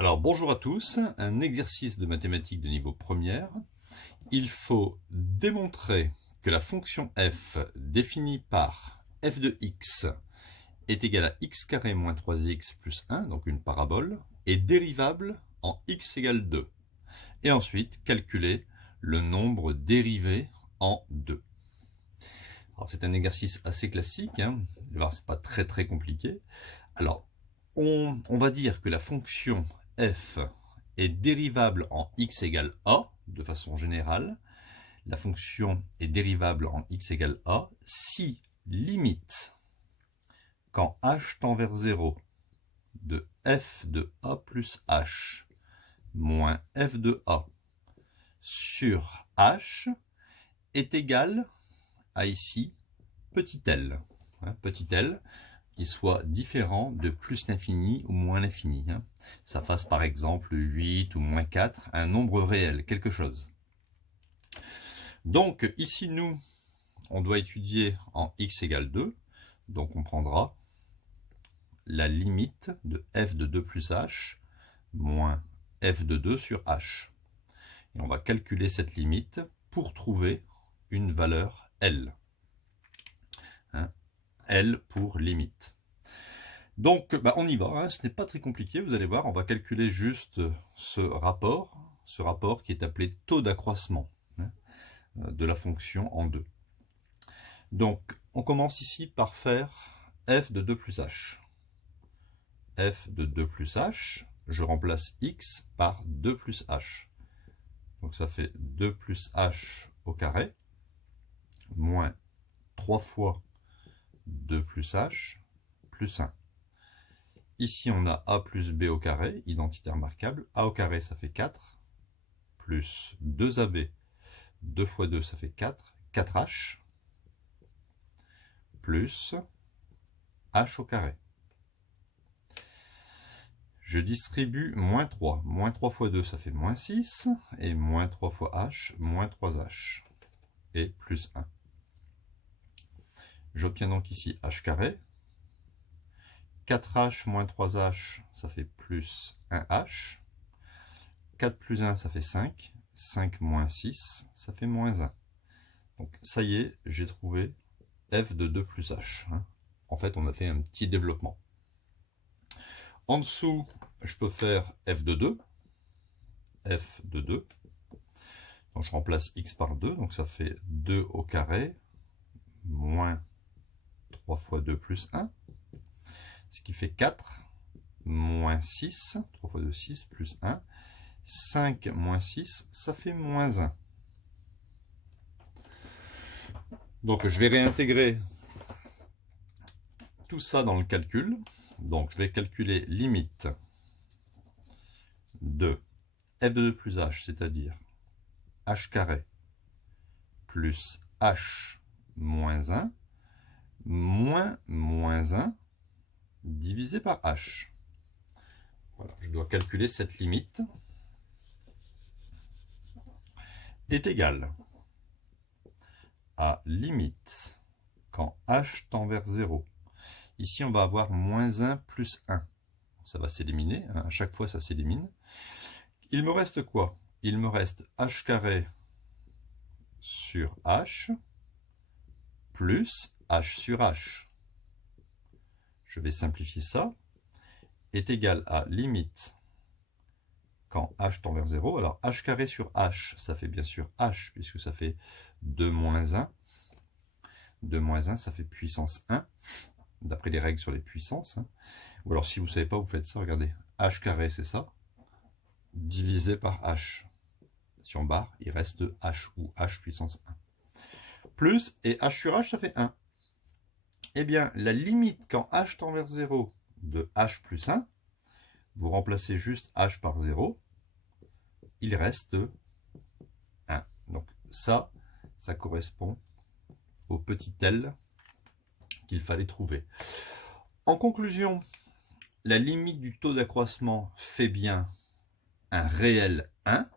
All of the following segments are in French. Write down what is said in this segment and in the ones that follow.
Alors bonjour à tous, un exercice de mathématiques de niveau première. Il faut démontrer que la fonction f définie par f de x est égale à x carré moins 3x plus 1, donc une parabole, est dérivable en x égale 2. Et ensuite calculer le nombre dérivé en 2. Alors c'est un exercice assez classique, hein. C'est pas très compliqué. Alors on va dire que la fonction f est dérivable en x égale a, de façon générale. La fonction est dérivable en x égale a si limite, quand h tend vers 0, de f de a plus h moins f de a sur h est égale à ici petit l. Petit l qui soit différent de plus l'infini ou moins l'infini. Ça fasse par exemple 8 ou moins 4, un nombre réel, quelque chose. Donc ici, nous, on doit étudier en x égale 2. Donc on prendra la limite de f de 2 plus h moins f de 2 sur h. Et on va calculer cette limite pour trouver une valeur L. L pour limite. Donc on y va, ce n'est pas très compliqué, vous allez voir, on va calculer juste ce rapport qui est appelé taux d'accroissement de la fonction en 2. Donc on commence ici par faire f de 2 plus h. F de 2 plus h, je remplace x par 2 plus h. Donc ça fait 2 plus h au carré, moins 3 fois 2 plus h, plus 1. Ici, on a a plus b au carré, identité remarquable. A au carré, ça fait 4, plus 2ab, 2 fois 2, ça fait 4, 4h, plus h au carré. Je distribue moins 3. Moins 3 fois 2, ça fait moins 6, et moins 3 fois h, moins 3h, et plus 1. J'obtiens donc ici h carré. 4h moins 3h, ça fait plus 1h. 4 plus 1, ça fait 5. 5 moins 6, ça fait moins 1. Donc ça y est, j'ai trouvé f de 2 plus h. En fait, on a fait un petit développement. En dessous, je peux faire f de 2. F de 2. Donc je remplace x par 2, donc ça fait 2 au carré, moins 3 fois 2 plus 1. Ce qui fait 4, moins 6, 3 fois 2, 6, plus 1. 5 moins 6, ça fait moins 1. Donc je vais réintégrer tout ça dans le calcul. Donc je vais calculer limite de f de 2 plus h, c'est-à-dire h carré plus h moins 1, moins 1, divisé par h. Voilà, je dois calculer cette limite est égale à limite quand h tend vers 0. Ici, on va avoir moins 1 plus 1. Ça va s'éliminer, à chaque fois ça s'élimine. Il me reste quoi? Il me reste h carré sur h plus h sur h. Je vais simplifier ça. Est égal à limite quand h tend vers 0. Alors h carré sur h, ça fait bien sûr h, puisque ça fait 2 moins 1. 2 moins 1, ça fait puissance 1, d'après les règles sur les puissances. Ou alors si vous ne savez pas, vous faites ça, regardez. H carré, c'est ça, divisé par h. Si on barre, il reste h, ou h puissance 1. Plus, et h sur h, ça fait 1. Eh bien, la limite quand h tend vers 0 de h plus 1, vous remplacez juste h par 0, il reste 1. Donc ça correspond au petit L qu'il fallait trouver. En conclusion, la limite du taux d'accroissement fait bien un réel 1.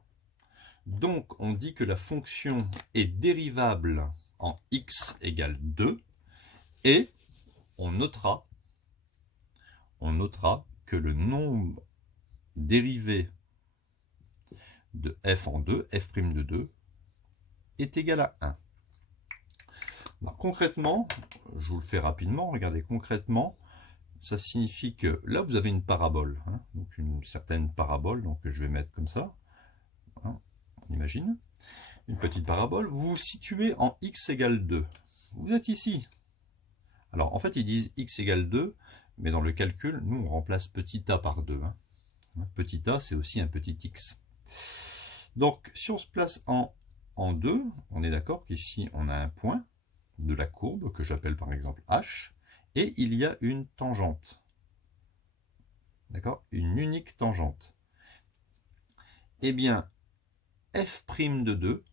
Donc on dit que la fonction est dérivable en x égale 2. Et on notera que le nombre dérivé de f en 2, f' de 2, est égal à 1. Alors, concrètement, je vous le fais rapidement, regardez, concrètement, ça signifie que là, vous avez une parabole, hein, donc une certaine parabole, donc je vais mettre comme ça, hein, on imagine, une petite parabole, vous vous situez en x égale 2, vous êtes ici. Alors, en fait, ils disent x égale 2, mais dans le calcul, nous, on remplace petit a par 2. Hein. Petit a, c'est aussi un petit x. Donc, si on se place en 2, on est d'accord qu'ici, on a un point de la courbe, que j'appelle par exemple h, et il y a une tangente. D'accord? Une unique tangente. Eh bien, f' de 2,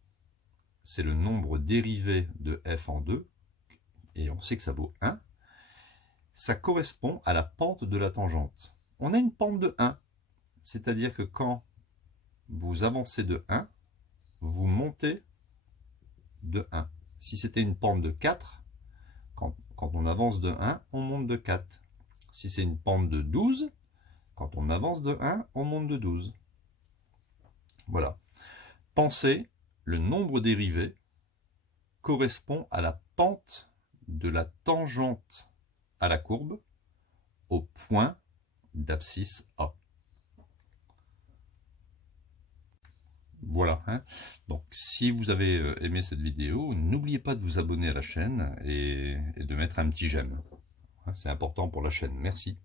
c'est le nombre dérivé de f en 2, et on sait que ça vaut 1, ça correspond à la pente de la tangente. On a une pente de 1, c'est-à-dire que quand vous avancez de 1, vous montez de 1. Si c'était une pente de 4, quand on avance de 1, on monte de 4. Si c'est une pente de 12, quand on avance de 1, on monte de 12. Voilà. Pensez, le nombre dérivé correspond à la pente de la tangente à la courbe au point d'abscisse A. Voilà. Hein. Donc, si vous avez aimé cette vidéo, n'oubliez pas de vous abonner à la chaîne et de mettre un petit j'aime. C'est important pour la chaîne. Merci.